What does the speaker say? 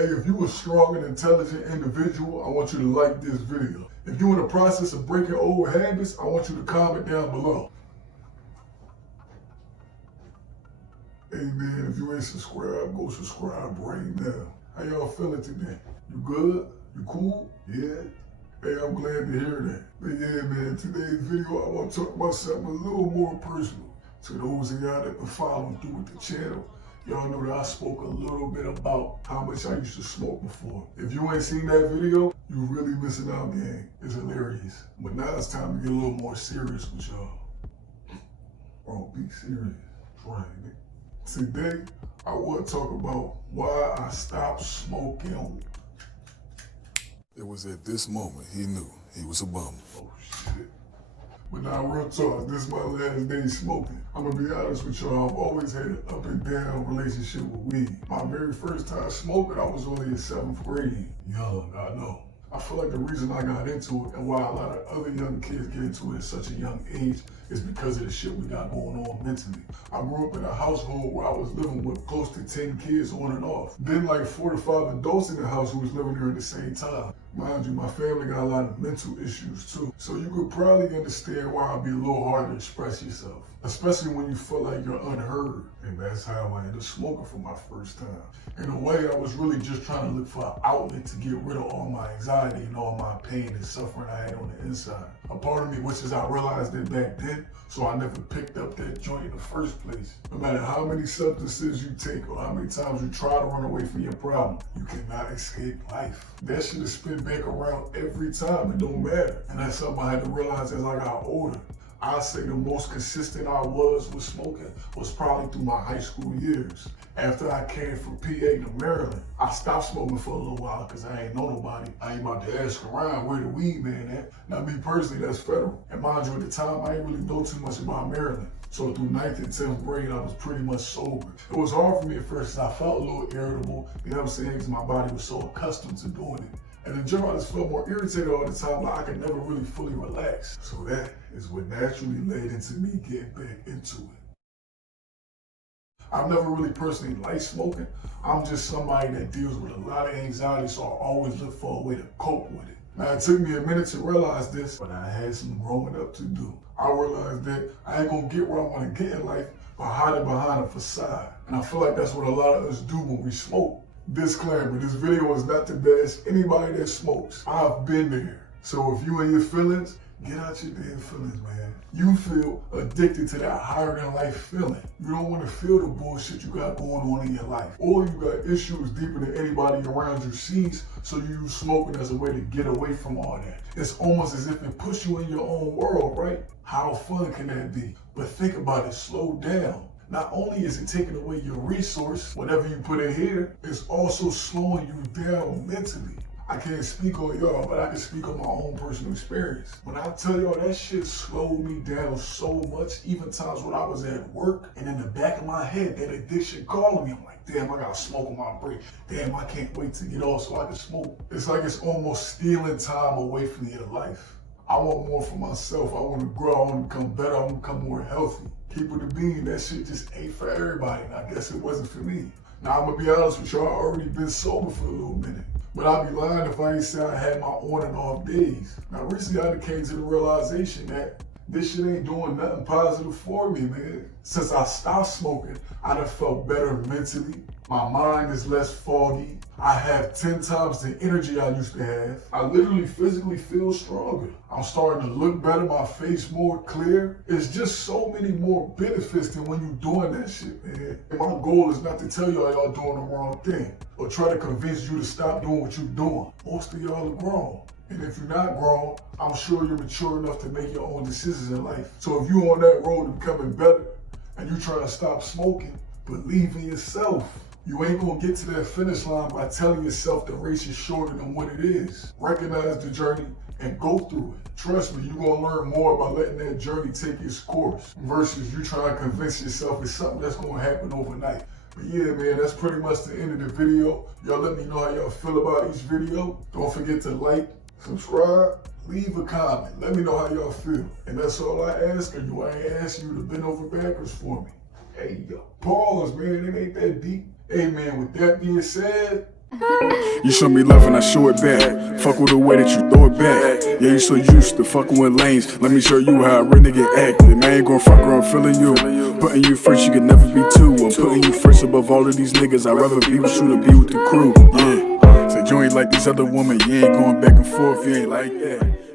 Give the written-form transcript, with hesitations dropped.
Hey, if you a strong and intelligent individual, I want you to like this video. If you're in the process of breaking old habits, I want you to comment down below. Hey man, if you ain't subscribed, go subscribe right now. How y'all feeling today? You good? You cool? Yeah? Hey, I'm glad to hear that. But yeah man, today's video I want to talk about something a little more personal. To those of y'all that been following through with the channel, y'all know that I spoke a little bit about how much I used to smoke before. If you ain't seen that video, you really missing out, gang. It's hilarious. But now it's time to get a little more serious with y'all. Bro, be serious. Right, nigga. Today, I want to talk about why I stopped smoking. It was at this moment he knew he was a bum. Oh shit. But now real talk, this is my last day smoking. I'm gonna be honest with y'all, I've always had an up and down relationship with weed. My very first time smoking, I was only in 7th grade. Young, I know. I feel like the reason I got into it and why a lot of other young kids get into it at such a young age is because of the shit we got going on mentally. I grew up in a household where I was living with close to 10 kids on and off. Then like 4 to 5 adults in the house who was living there at the same time. Mind you, my family got a lot of mental issues too. So you could probably understand why it'd be a little hard to express yourself, especially when you feel like you're unheard. And that's how I ended up smoking for my first time. In a way, I was really just trying to look for an outlet to get rid of all my anxiety and all my pain and suffering I had on the inside. A part of me, which is I realized it back then, so I never picked up that joint in the first place. No matter how many substances you take or how many times you try to run away from your problem, you cannot escape life. That shit is spin back around every time, it don't matter. And that's something I had to realize as I got older. I'd say the most consistent I was with smoking was probably through my high school years. After I came from PA to Maryland, I stopped smoking for a little while because I ain't know nobody. I ain't about to ask around where the weed man at. Now me personally, that's federal. And mind you, at the time, I didn't really know too much about Maryland. So through 9th and 10th grade, I was pretty much sober. It was hard for me at first because I felt a little irritable, you know what I'm saying, because my body was so accustomed to doing it. And in general, I just felt more irritated all the time, like I could never really fully relax. So that is what naturally led into me getting back into it. I've never really personally liked smoking. I'm just somebody that deals with a lot of anxiety, so I always look for a way to cope with it. Now, it took me a minute to realize this, but I had some growing up to do. I realized that I ain't gonna get where I wanna get in life by hiding behind a facade. And I feel like that's what a lot of us do when we smoke. Disclaimer, this video is not to bash anybody that smokes. I've been there. So if you and your feelings, get out your damn feelings, man. You feel addicted to that higher than life feeling. You don't want to feel the bullshit you got going on in your life. Or you got issues deeper than anybody around you sees, so you use smoking as a way to get away from all that. It's almost as if it puts you in your own world, right? How fun can that be? But think about it, slow down. Not only is it taking away your resource, whatever you put in here, it's also slowing you down mentally. I can't speak on y'all, but I can speak on my own personal experience. When I tell y'all that shit slowed me down so much, even times when I was at work and in the back of my head, that addiction calling me, I'm like, damn, I gotta smoke on my break. Damn, I can't wait to get off so I can smoke. It's like it's almost stealing time away from your life. I want more for myself. I want to grow. I want to become better. I want to become more healthy. Keep it a bean. That shit just ain't for everybody. And I guess it wasn't for me. Now, I'm going to be honest with y'all. I already been sober for a little minute. But I'd be lying if I ain't say I had my on and off days. Now, recently I came to the realization that this shit ain't doing nothing positive for me, man. Since I stopped smoking, I done felt better mentally. My mind is less foggy. I have 10 times the energy I used to have. I literally physically feel stronger. I'm starting to look better, my face more clear. It's just so many more benefits than when you doing that shit, man. And my goal is not to tell y'all doing the wrong thing or try to convince you to stop doing what you're doing. Most of y'all are grown. And if you're not grown, I'm sure you're mature enough to make your own decisions in life. So if you're on that road to becoming better and you trying to stop smoking, believe in yourself. You ain't gonna get to that finish line by telling yourself the race is shorter than what it is. Recognize the journey and go through it. Trust me, you're gonna learn more by letting that journey take its course versus you trying to convince yourself it's something that's gonna happen overnight. But yeah, man, that's pretty much the end of the video. Y'all let me know how y'all feel about each video. Don't forget to like, subscribe, leave a comment. Let me know how y'all feel. And that's all I ask of you. I ain't asking you to bend over backwards for me. Hey, yo, pause, man. It ain't that deep. Hey, man, with that being said, You show me love and I show it back. Fuck with the way that you throw it back. Yeah, you so used to fucking with lanes. Let me show you how a real nigga act. And I ain't gon' fuck around feeling you. Putting you first, you can never be two. I'm putting you first above all of these niggas. I'd rather be with you than be with the crew. Yeah. Said you ain't like these other women. You ain't going back and forth. You ain't like that.